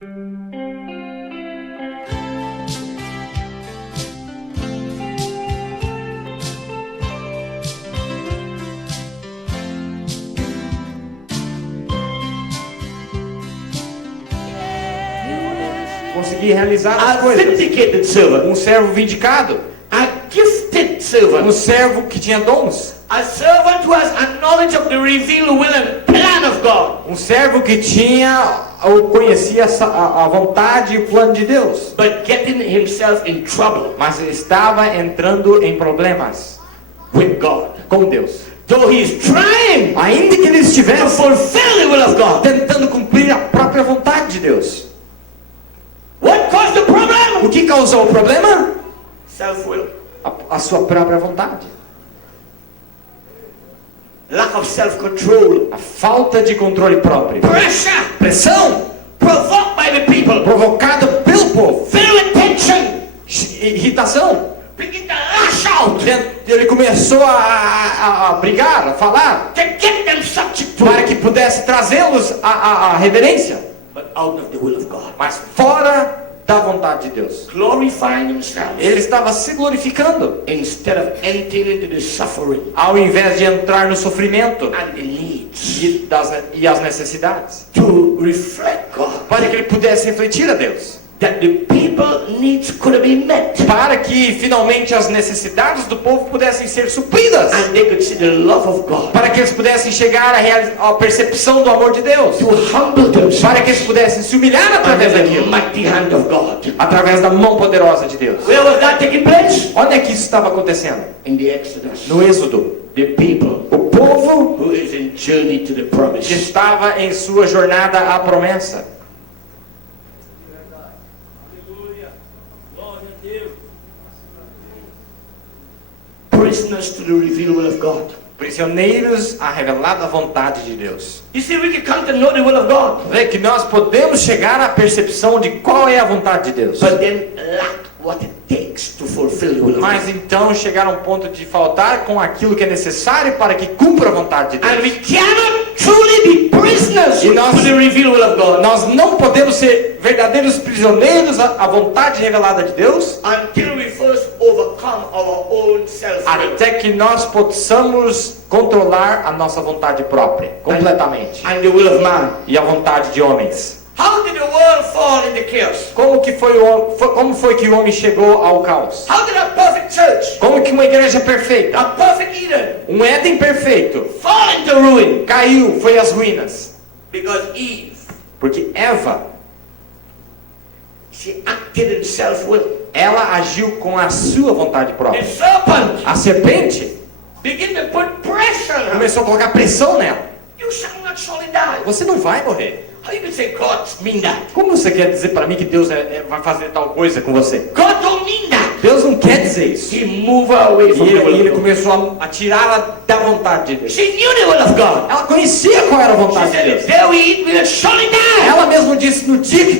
Conseguir realizar as coisas. Vindicated servant. Servo vindicado. A gifted servant. Servo que tinha dons. A servant who has a knowledge of the revealed will and plan of God. Servo que tinha ou conhecia a vontade e o plano de Deus. But getting himself in trouble. Mas estava entrando em problemas with God. Com Deus. Though he is trying. Ainda que ele estivesse to fulfill the will of God. Tentando cumprir a própria vontade de Deus. What caused the problem? O que causou o problema? Self-will. A sua própria vontade. Lack of self-control. A falta de controle próprio. Pressure. Pressão. Provoked by the people. Provocado pelo povo. Filled with tension. Irritação. Begin to lash out. Ele começou a brigar, a falar. To get them subject to. Para que pudesse trazê-los à reverência. But out of the will of God. Mas fora da vontade de Deus. Glorifying himself. Ele estava se glorificando. Instead of entering into the suffering. Ao invés de entrar no sofrimento. And the needs. E as necessidades. To reflect God. Para que ele pudesse refletir a Deus. That the people needs could be met. Para que finalmente as necessidades do povo pudessem ser supridas. And they could see the love of God. Para que eles pudessem chegar à percepção do amor de Deus. To humble themselves. Para que eles pudessem se humilhar através daquilo. Mighty hand of God. Através da mão poderosa de Deus. Where was that taking place? Onde é que isso estava acontecendo? In the Exodus. No Êxodo. The people. O povo who is in journey to the promise. Que estava em sua jornada à promessa. Prisoners to the revealed will of God. Prisioneiros à revelada vontade de Deus. You see, we can come to know the will of God. Vê que nós podemos chegar à percepção de qual é a vontade de Deus. But then lack what it takes to fulfill the will of God. Mas então chegar a um ponto de faltar com aquilo que é necessário para que cumpra a vontade de Deus. And we cannot truly be prisoners to the revealed will of God. Nós não podemos ser verdadeiros prisioneiros à vontade revelada de Deus. Until we first overcome our own self. Até que nós possamos controlar a nossa vontade própria completamente. And the will of man. E a vontade de homens. How did the world fall into chaos? Como foi que o homem chegou ao caos? How did a perfect church? Como que uma igreja perfeita? A perfect Eden. Um Éden perfeito. Fall into ruin. Caiu, foi às ruínas. Because Eve. Porque Eva. She acted in self-will. Ela agiu com a sua vontade própria. The serpent. A serpente. Begin to put pressure on her. Começou a colocar pressão nela. You shall not surely die. Você não vai morrer. How you can say God mean that? Como você quer dizer para mim que Deus vai fazer tal coisa com você? God don't mean that. Deus não quer dizer isso. He moved her away from the will of God. Ele começou a tirá-la da vontade de Deus. She knew the will of God. Ela conhecia qual era a vontade de Deus. The day we eat, we will surely die. Ela mesma disse no dia que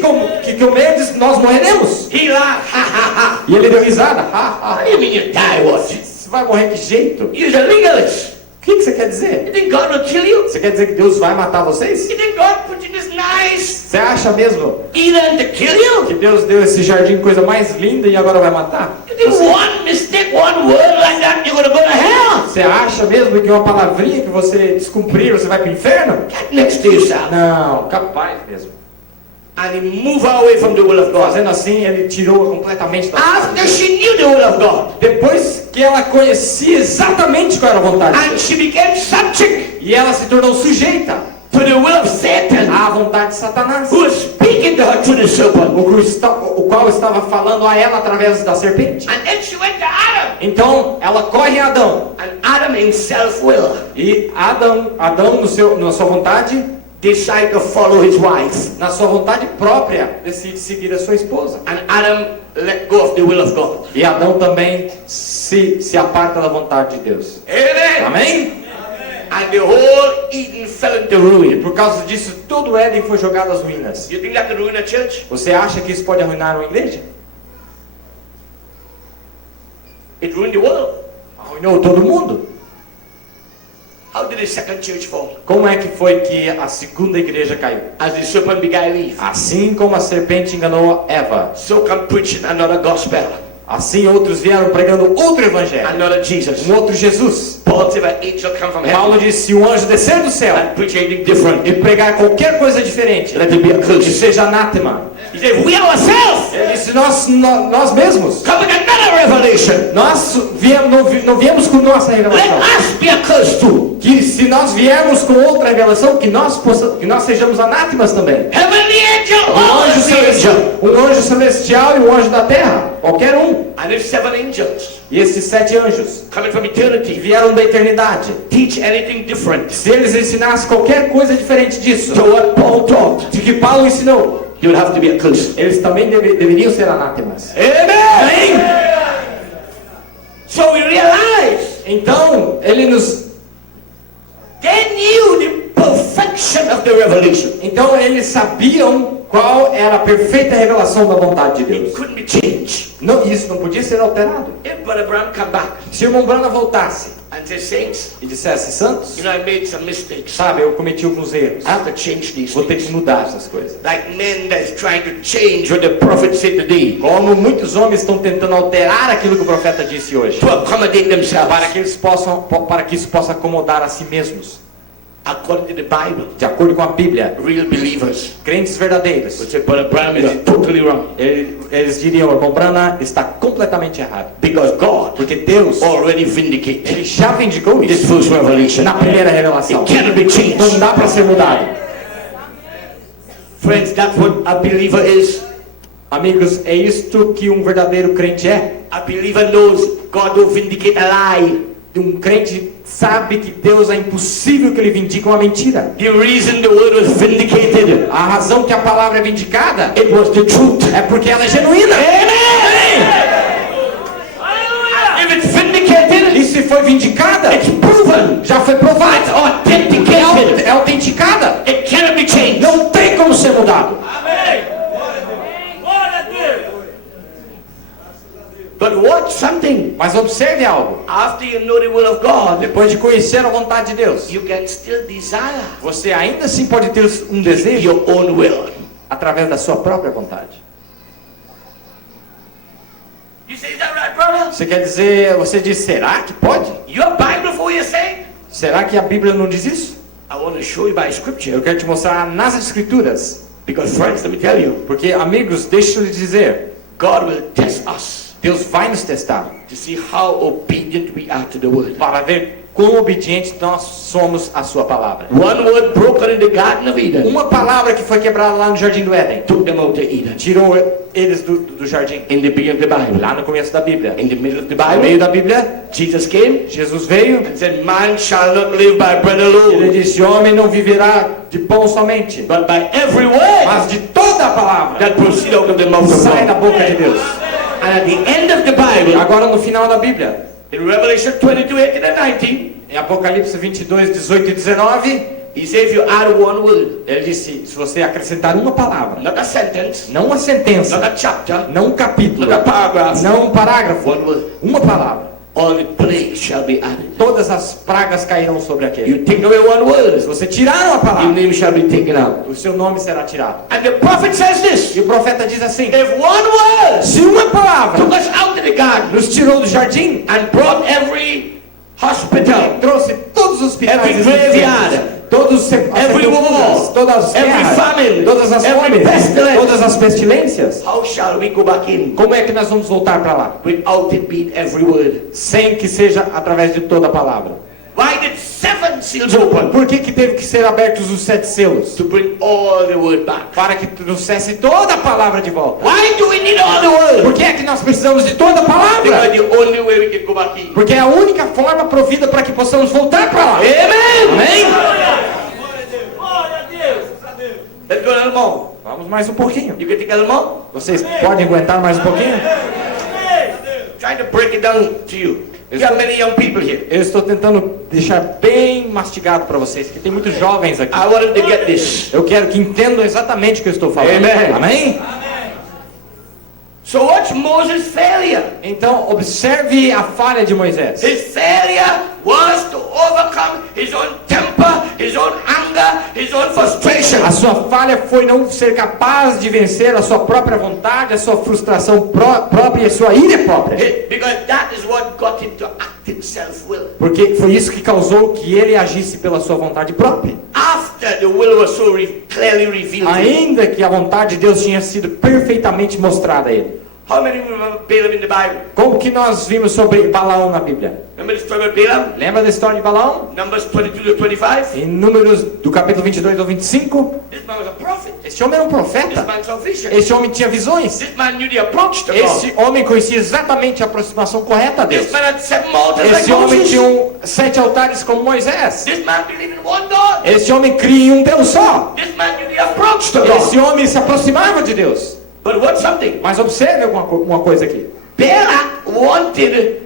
comerdes, nós morreremos. He laughed. Ha ha ha. E ele deu risada. Ha ha. What do you mean you die? What? Você vai morrer que jeito? You're a legalist. O que você quer dizer? You think God will kill you? Você quer dizer que Deus vai matar vocês? You think God put in this nice Você acha mesmo Eden to kill you? que Deus deu esse jardim coisa mais linda e agora vai matar? You think one mistake, one word like that, you're going to go to hell? Você acha mesmo que uma palavrinha que você descumprir, você vai para o inferno? Get next to yourself. Não, capaz mesmo. And he moved her away from the will of God. Fazendo assim, ele tirou completamente da vontade. After she knew the will of God. Depois que ela conhecia exatamente qual era a vontade de And Deus. she became subject. E ela se tornou sujeita to the will of Satan. à vontade de Satanás. Who was speaking to her through the serpent. O qual estava falando a ela através da serpente. And then she went to Adam. Então ela corre a Adão. And Adam in self-will. E Adão na sua vontade, decide to follow his wife. Na sua vontade própria, decide seguir a sua esposa. And Adam let go of the will of God. E Adão também se aparta da vontade de Deus. Amen. Amém? And the whole Eden fell into ruin. E por causa disso, todo o Éden foi jogado às ruínas. You think that could ruin a church? Você acha que isso pode arruinar uma igreja? It ruined the world. Arruinou todo mundo. How did the second church fall? Como é que foi que a segunda igreja caiu? As the serpent beguiled Eve, Assim como a serpente enganou Eva, so come preaching another gospel, assim outros vieram pregando outro evangelho, another Jesus. um outro Jesus. Paul said, an angel come from Paulo heaven disse, se um anjo descer do céu and preach anything different, e pregar qualquer coisa diferente, let it be que accursed. seja anátema. He said, we ourselves Ele disse, nós mesmos, come with another revelation. nós não viemos com nossa Let revelação. us be accursed too. Que se nós viermos com outra revelação, que nós sejamos anátemas também. Heavenly angel, Um anjo, earthly angel. um anjo celestial e um anjo da terra, qualquer um. And there's 7 angels E esses 7 anjos coming from que eternity. vieram da eternidade, Teach anything different se eles ensinassem qualquer coisa diferente disso, to what Paul taught, de que Paulo ensinou, you would have to be accursed. eles também deveriam ser anátemas. Amen. So we realize Então, ele nos they knew the perfection of the revelation. Então eles sabiam qual era a perfeita revelação da vontade de It Deus. couldn't be changed. Não, isso não podia ser alterado. If Brother Branham come back Se o irmão Branham voltasse and say, saints, e dissesse, Santos, you know, I made some mistakes. sabe, eu cometi alguns erros, I have to change these vou ter que things. mudar essas coisas. Like men that's trying to change what the prophet said today Como muitos homens estão tentando alterar aquilo que o profeta disse hoje, to accommodate themselves. para que isso possa acomodar a si mesmos. According to the Bible, De acordo com a Bíblia, real believers crentes verdadeiros, would say, Brother Branham is totally wrong. eles diriam, o irmão Branham está completamente errado. Because God Porque Deus, already vindicated ele já vindicou this isso first revelation. na primeira revelação. It cannot be changed. Não dá para ser mudado. Friends, that's what a believer is. Amigos, é isto que um verdadeiro crente é. A believer knows God will vindicate a lie. Um crente sabe que Deus é impossível que ele vindique uma mentira. The reason the word was vindicated, A razão que a palavra é vindicada it was the truth. é porque ela é genuína. If it's vindicated, E se foi vindicada, it's proven. já foi provada. It's authenticated. É autenticada. It cannot be changed. Não tem como ser mudado. But watch something. Mas observe algo. After you know the will of God, Depois de conhecer a vontade de Deus, you can still desire você ainda assim pode ter um desejo your own will. através da sua própria vontade. You say, is that right, brother? Você quer dizer, você diz, será que pode? Your Bible for you saying? Será que a Bíblia não diz isso? I want to show you by scripture. Eu quero te mostrar nas Escrituras. Because friends, let me tell you, Porque, amigos, deixa eu lhe dizer, God will test us Deus vai nos testar to see how obedient we are to the word. para ver quão obedientes nós somos à sua palavra. One word broken in the Garden of Eden Uma palavra que foi quebrada lá no Jardim do Éden took them out of Eden. tirou eles do jardim. In the beginning of the Bible, Lá no começo da Bíblia. in the middle of the No meio Bible, da Bíblia, Jesus came Jesus veio. and said, man shall not live by bread Ele alone, disse, homem não viverá de pão somente, but by every word mas de toda a palavra that proceed out of the mouth of sai da God. boca de Deus. And at the end of the Bible, Agora no final da Bíblia, in Revelation 22:18 and 19, em Apocalipse 22, 18 e 19, he says, if you add one word, ele disse, se você acrescentar uma palavra, not a sentence, não uma not sentença, a chapter, não um capítulo, not a paragraph, não um parágrafo, one word, uma palavra, all the plagues shall be added. todas as pragas cairão sobre aquele. You take away one word, Se você tirar uma your palavra, name shall be taken out. o seu nome será tirado. And the prophet says this, E o profeta diz assim, if one word se uma palavra took us out of the garden nos tirou do jardim, and brought every hospital, trouxe todos os hospitais, Every graveyard, todos as every sepulturas, war, todas as every guerras, famine, todas as every fomes, pestilence. todas as pestilências, how shall we go back in como é que nós vamos voltar para lá? without it being every word? Sem que seja através de toda a palavra. Why did 7 seals open? Por que teve que ser abertos os 7 selos? To bring all the word back. Para que trouxesse toda a palavra de volta. Why do we need all the word? Por que é que nós precisamos de toda a palavra? Because the only way we can go back in. Porque é a única forma provida para que possamos voltar para lá. Amen. Amém? Let's go, irmão. Vamos mais um pouquinho. You can take a irmão? Vocês podem aguentar mais um pouquinho? Trying to break it down to you. You have many young people here. Eu estou tentando deixar bem mastigado para vocês, porque tem muitos jovens aqui. I want them to get this. Eu quero que entendam exatamente o que eu estou falando. Amen. Amém? So watch Moses' failure. Então, observe a falha de Moisés. His failure was to overcome his own temper, his own anger, his own frustration. A sua falha foi não ser capaz de vencer a sua própria vontade, a sua frustração própria e a sua ira própria. Because that is what got him to act in self-will. Porque foi isso que causou que ele agisse pela sua vontade própria. After the will was so clearly revealed to him. Ainda que a vontade de Deus tinha sido perfeitamente mostrada a ele. How many remember Balaam in the Bible? Como que nós vimos sobre Balaão na Bíblia? Remember the story of Balaam? Lembra da história de Balaão? Numbers 22 to 25? Em Números do capítulo 22 ao 25, This man was a prophet. este homem era um This profeta. man saw vision. Este homem tinha visões. This man knew the approach to God. Este homem conhecia exatamente a aproximação correta a Deus. This man had 7 altars like Esse homem Moses. tinha 7 altares como Moisés. This man believed in one God. Este homem cria em um Deus só. This man knew the approach to Esse God. homem se aproximava de Deus. But what's something? Mas observe uma coisa aqui. Balak wanted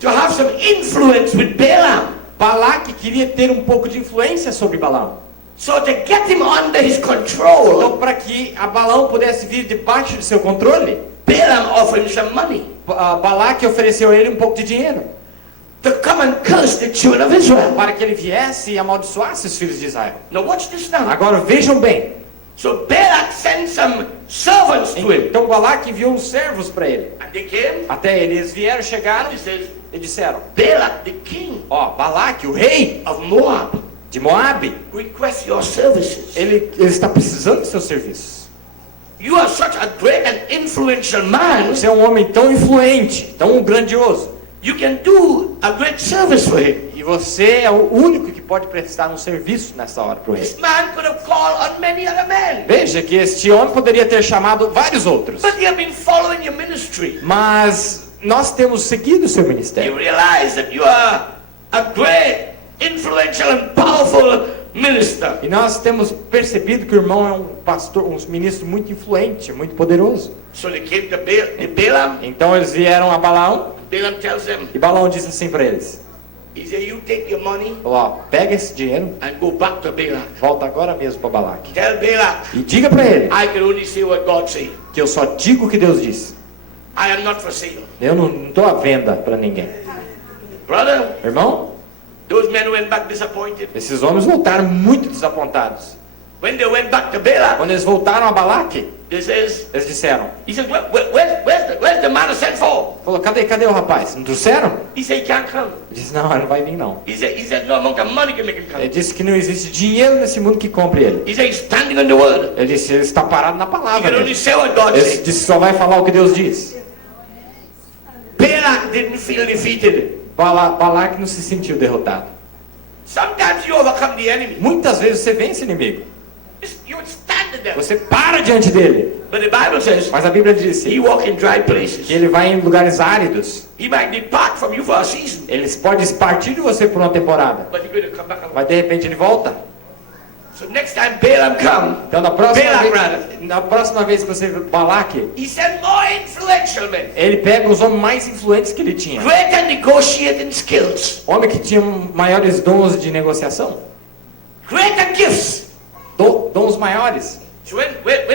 to have some influence with Balaam. Balaque queria ter um pouco de influência sobre Balaão. So to get him under his control, Então, para que a Balaão pudesse vir debaixo de seu controle, Balaam offered him some money Balaque ofereceu a ele um pouco de dinheiro to come and curse the children of Israel. para que ele viesse e amaldiçoasse os filhos de Israel. Now watch this now. Agora vejam bem. So Balak sent some servants to him. Então Balaque enviou uns servos para ele. And they came. Até eles vieram, chegaram He says, e disseram: Balak, the king ó, Balaque, o rei of Moab, de Moabe, requests your services. ele está precisando dos seus serviços. You are such a great and influential man. Você é um homem tão influente, tão grandioso. You can do a great service for him. E você é o único que pode prestar um serviço nessa hora para o rei. This man could have called on many other men. Veja que este homem poderia ter chamado vários outros. But they have been following your ministry. Mas nós temos seguido o seu You ministério. realize that you are a great, influential and powerful minister. E nós temos percebido que o irmão é um pastor, um ministro muito influente, muito poderoso. So they came to Balaam. Então eles vieram a Balaão Balaam tells them, e Balaão disse assim para eles: he said, you take your money ó, pega esse dinheiro, and go back to Balak. volta agora mesmo para Balaque. Tell Balak, E diga para ele I can only say what God said. que eu só digo o que Deus disse. I am not for sale. Eu não estou à venda para ninguém. Brother, Irmão, those men went back disappointed. esses homens voltaram muito desapontados. When they went back to Balak, Quando eles voltaram a Balaque, they says, eles disseram: he says, where's the man I sent for? falou, cadê o rapaz? Não trouxeram? He said, he can't come. Ele disse: não, ele não vai vir não. He said, no amount of money can make him Ele come. disse que não existe dinheiro nesse mundo que compre ele. He said, he's standing on the word. Ele disse: ele está parado na He palavra. can only dele. say what God Ele said. disse: só vai falar o que Deus diz. Balak didn't feel defeated. Balaque não se sentiu derrotado. Sometimes you overcome the enemy. Muitas vezes você vence o inimigo. You would stand in them. Você para diante dele. But the Bible says, Mas a Bíblia he disse walk in dry places. que ele vai em lugares áridos. He might depart from you for a season. Eles podem partir de você por uma temporada. But he's going to come back. Mas de repente ele volta. So next time Balaam come, Então na próxima vez que você vê Balaque, he sent more influential men. ele pega os homens mais influentes que ele tinha. Greater negotiating skills. Homem que tinha maiores dons de negociação. Greater gifts. Dons maiores. So when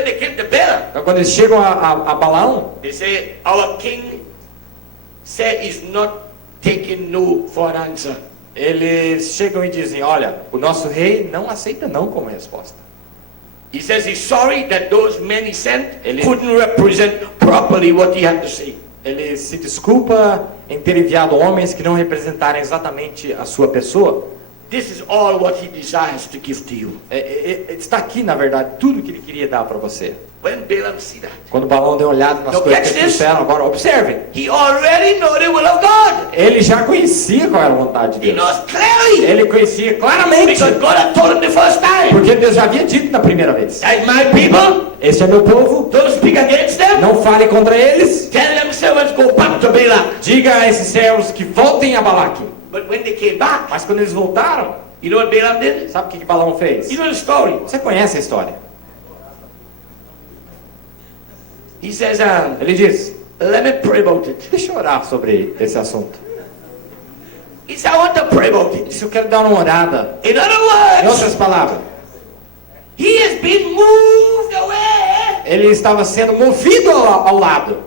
they came to Balaam, Então quando eles chegam a Balaão, they say, our king said he's not taking no for an answer. eles chegam e dizem: olha, o nosso rei não aceita não como resposta. He says he's sorry that those men he sent Ele- couldn't represent properly what he had to say. Ele se desculpa em ter enviado homens que não representaram exatamente a sua pessoa. This is all what he desires to give to you. Está aqui, na verdade, tudo que ele queria dar para você. When Balaam see that, Quando o Balaão deu uma olhada nas Now coisas catch que eles this. disseram, agora observem. he already know the will of God. Ele já conhecia qual era a vontade de He Deus. knows clearly. Ele conhecia claramente. Because God had told him the first time. Porque Deus já havia dito na primeira vez: As my people, este é meu povo, don't speak against them. não fale contra eles. Tell them servants go back to Balak. Diga a esses servos que voltem a Balaque. But when they came back, Mas quando eles voltaram, you know what Balaam did? sabe o que Balaão fez? You know the story. Você conhece a história. He says, Ele diz: let me pray about it. deixa eu orar sobre esse assunto. He said, I want to pray about it. Se eu quero dar uma orada, In other em words, outras palavras, he has been moved away ele estava sendo movido ao lado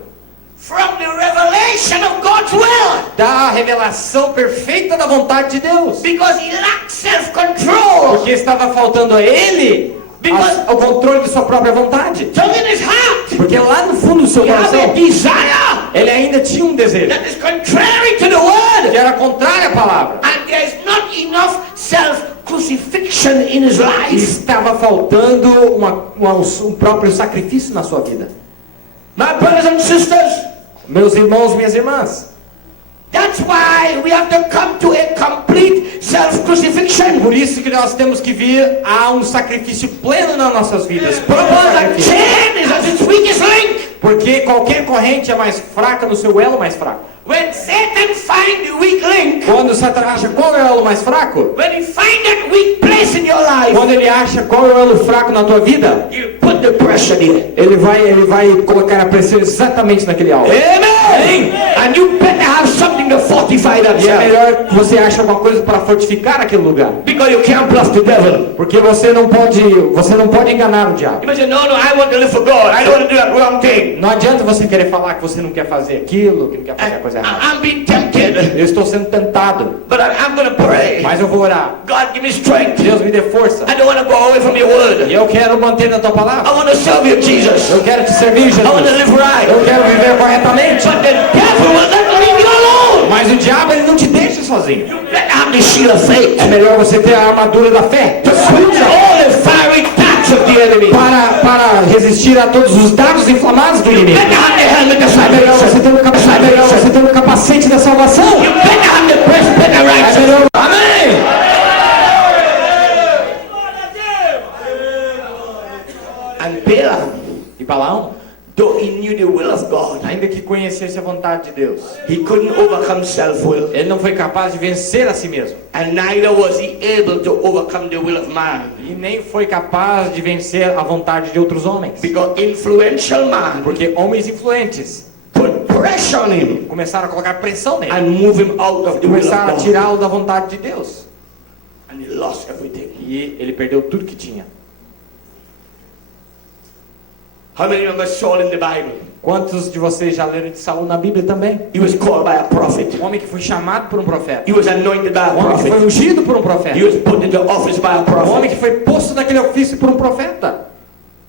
from the revelation of God's will. Da revelação perfeita da vontade de Deus. Because he lacked self-control. Porque estava faltando a ele o controle de sua própria vontade. So in his heart, Porque lá no fundo do seu he had a coração, desire ele ainda tinha um desejo that is contrary to the que word. era contrário à palavra. And there is not enough self-crucifixion in his E life. estava faltando um próprio sacrifício na sua vida. My brothers and sisters, Meus irmãos, minhas irmãs, that's why we have to come to a complete self-crucifixion. por isso que nós temos que vir a um sacrifício pleno nas nossas vidas. Because the chain is at its weakest link. Porque qualquer corrente é mais fraca no seu elo mais fraco. When Satan finds the weak link, Quando Satanás acha qual é o elo mais fraco, when he finds that weak place in your life, quando ele acha qual é o elo fraco na tua vida, you put the pressure there. ele vai colocar a pressão exatamente naquele alvo. Amen. And you better have something to fortify that E é cell. melhor que você ache alguma coisa para fortificar aquele lugar. Because you can't bluff the devil. Porque você não pode enganar o diabo. You must say, no, I want to live for God. I don't want to do that wrong thing. Não adianta você querer falar que você não quer fazer aquilo, que não quer fazer a coisa errada. I'm being tempted, Eu estou sendo tentado, but I'm going to pray. mas eu vou orar. God, give me strength. Deus me dê força. I don't want to go away from your E word. eu quero manter na tua I palavra. want to serve you, Jesus. Eu quero te servir, I want to Jesus. live right. Eu quero viver corretamente. But the devil will not leave you alone. Mas o diabo, ele não te deixa sozinho. You better have the shield of faith É melhor você ter a armadura da fé to quench all the fiery darts of the enemy. para resistir a todos os dardos inflamados do inimigo. Better have the helmet of É melhor você salvation. ter um capacete da salvação. You better have the breastplate of É righteousness. melhor... Amém! And Balaam, E Balaão, though he knew the will of God, ainda que conhecesse a vontade de Deus, he couldn't overcome self-will. ele não foi capaz de vencer a si mesmo. And neither was he able to overcome the will of man. E nem foi capaz de vencer a vontade de outros homens. Because influential man Porque homens influentes put pressure on him começaram a colocar pressão nele. and move him out of the will of Começaram a God. tirá-lo da vontade de Deus. And he lost everything. E ele perdeu tudo que tinha. How many remember Saul in the Bible? Quantos de vocês já leram de Saul na Bíblia também? He was called by a prophet. Um homem que foi chamado por um profeta. He was anointed by a Um homem que foi prophet. ungido por um profeta. He was put into office by a Um homem prophet. que foi posto naquele ofício por um profeta.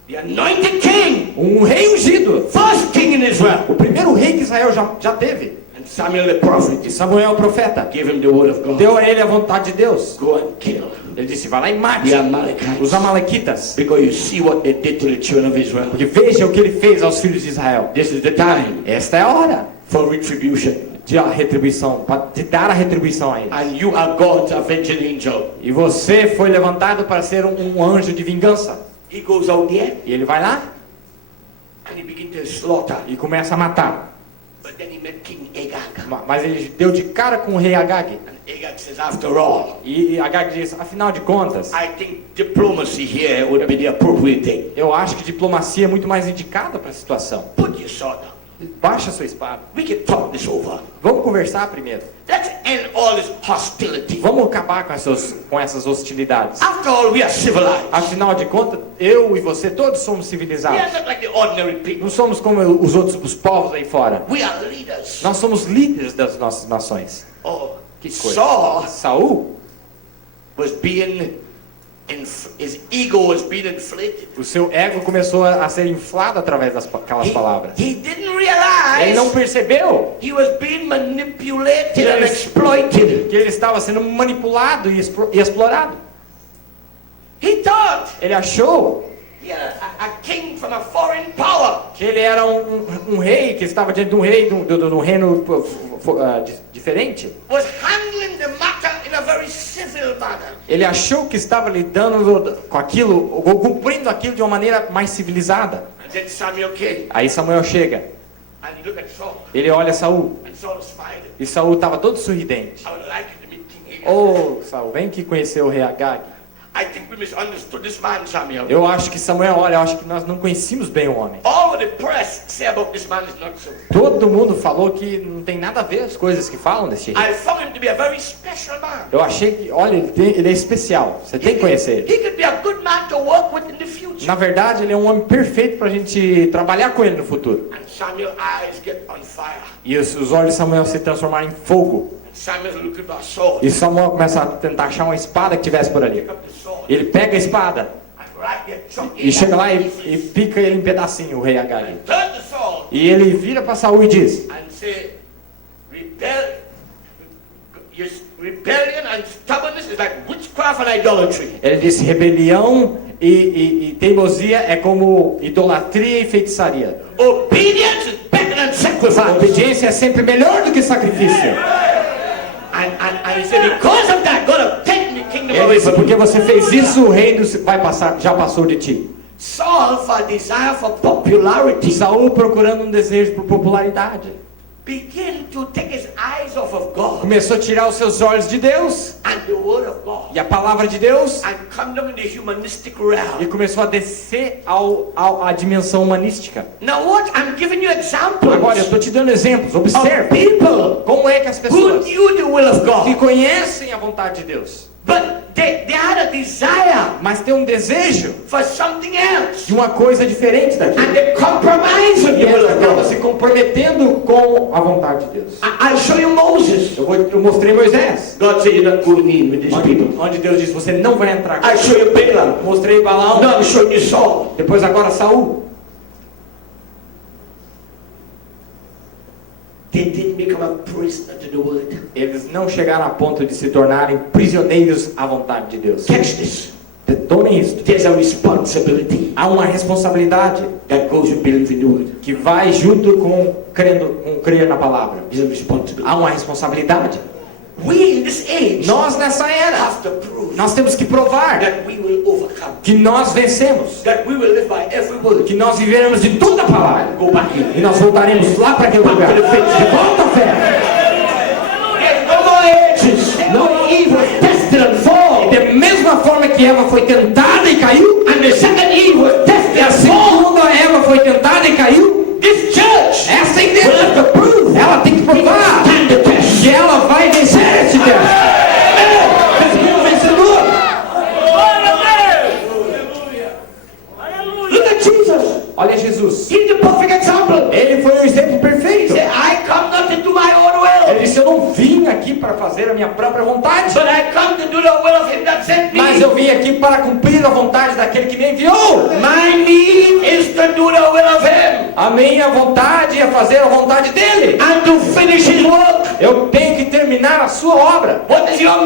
The anointed king, Um rei ungido. first king in Israel. O primeiro rei que Israel já teve. And Samuel the prophet E Samuel, o profeta, gave him the word of God. deu a ele a vontade de Deus. Go and kill Ele disse, vai lá e mate the Amalekites. os amalequitas. Because you see what they did to the children of Israel. Porque veja o que ele fez aos filhos de Israel. This is the time Esta é a hora for retribution. de a retribuição, de dar a retribuição a ele. And you are God's avenging angel. E você foi levantado para ser um anjo de vingança. He goes out there E ele vai lá and he begins to slaughter. e começa a matar. But then he met King Agag. Mas ele deu de cara com o rei Agag. And Agag says, after all, E Agag diz, afinal de contas, I think diplomacy here would be the appropriate thing. eu acho que diplomacia é muito mais indicada para a situação. Put your sword down. Baixa a sua espada. We can talk this over. Vamos conversar primeiro. Let's end all this hostility. Vamos acabar com essas hostilidades. After all, we are civilized. Afinal de contas, eu e você, todos somos We are civilizados. not like the ordinary people. Não somos como os povos aí fora. We are leaders. Nós somos líderes das nossas nações. Oh, Que coisa. Saul Saul, was being, his ego was being inflated. o seu ego começou a ser inflado através daquelas palavras. He didn't Ele não realize percebeu he was being manipulated and Yes. exploited. que ele estava sendo manipulado e explorado. He thought Ele achou he had a king from a foreign power que ele era um rei, que estava diante de um rei de um reino diferente. was handling the matter in a very civil manner. Ele achou que estava lidando com aquilo, ou cumprindo aquilo de uma maneira mais civilizada. And then Samuel came Aí Samuel chega, and he looked at Saul, ele olha Saul, and Saul was smiling. e Saul estava todo sorridente. I would like you to meet King Agag. Oh, Saul, vem que conhecer o rei Agag. I think we misunderstood this man, Samuel. Eu acho que Samuel, olha, eu acho que nós não conhecíamos bem o homem. All the press say about this man is not so. Todo mundo falou que não tem nada a ver as coisas que falam desse rei. I found him to be a very special man. Eu achei que, olha, ele é especial. Você tem que conhecer ele. He could be a good man man to work with in the future. Na verdade, ele é um homem perfeito para a gente trabalhar com ele no futuro. And Samuel's eyes get on fire. E os olhos de Samuel se transformaram em fogo. And Samuel's looking for a sword. E Samuel começa a tentar achar uma espada que tivesse por ali. Pick up the sword. Ele pega a espada And right there, chop e it chega lá down. e pica ele em pedacinho, o rei Agag. Turn the sword E ele vira para Saul e diz: and say, rebellion and stubbornness is like witchcraft and idolatry. Ele disse: rebelião e teimosia é como idolatria e feitiçaria. Obedience is better than A sacrifice. obediência é sempre melhor do que sacrifício. And he said, because of that, God have taken the kingdom Ele away disse: from porque you. você fez isso, o reino vai passar, já passou de ti. Saul, for a desire for popularity, Saul, procurando um desejo por popularidade, began to take his eyes off of God começou a tirar os seus olhos de Deus and the word of God e a palavra de Deus and come down in the humanistic realm. e começou a descer à dimensão humanística. Now what? I'm giving you examples Agora eu estou te dando exemplos. of Observe people como é que as who pessoas knew the will of que God, conhecem a vontade de Deus, but they had a desire mas têm um desejo for something else, de uma coisa diferente daquilo. and they compromise with E the will ela of acaba God. se comprometendo com a vontade de Deus. I'll show you Moses. Eu mostrei Moisés, God said, you're not going in with these people. onde Deus disse: você não vai entrar. I'll show you Balaam. Mostrei Balaão, Now I'm showing you Saul. depois agora Saul. They didn't become a prisoner to the word. Eles não chegaram a ponto de se tornarem prisioneiros à vontade de Deus. Catch this. Tomem isso. There's a responsibility Há uma responsabilidade that goes with believing the word. que vai junto com crer na palavra. There's a responsibility. Há uma responsabilidade. We in this age Nós nessa era, have to prove nós temos que provar that we will overcome. que nós vencemos, That we will live by every word. que nós viveremos de toda a palavra. Go back here. E nós voltaremos lá para aquele lugar. De volta à fé. There's no more ages. No evil tested and fall. Da mesma forma que Eva foi tentada e caiu, And the second evil e tested a and fall. segunda Eva foi tentada e caiu, This church essa will igreja, have to prove ela tem que provar stand the test. que ela vai vencer esse teste. Esse é vencedor. Look at Jesus. Olha Jesus. He's the perfect example. Ele foi um exemplo He perfeito. said, I come not to do my own Ele will, disse: eu não vim aqui para fazer a minha própria vontade, but I come to do the will of him that sent me. mas eu vim aqui para cumprir a vontade daquele que me enviou. My need is to do the will of him A minha vontade é fazer a vontade dele. and to finish his work. Eu tenho que terminar a sua obra. What is your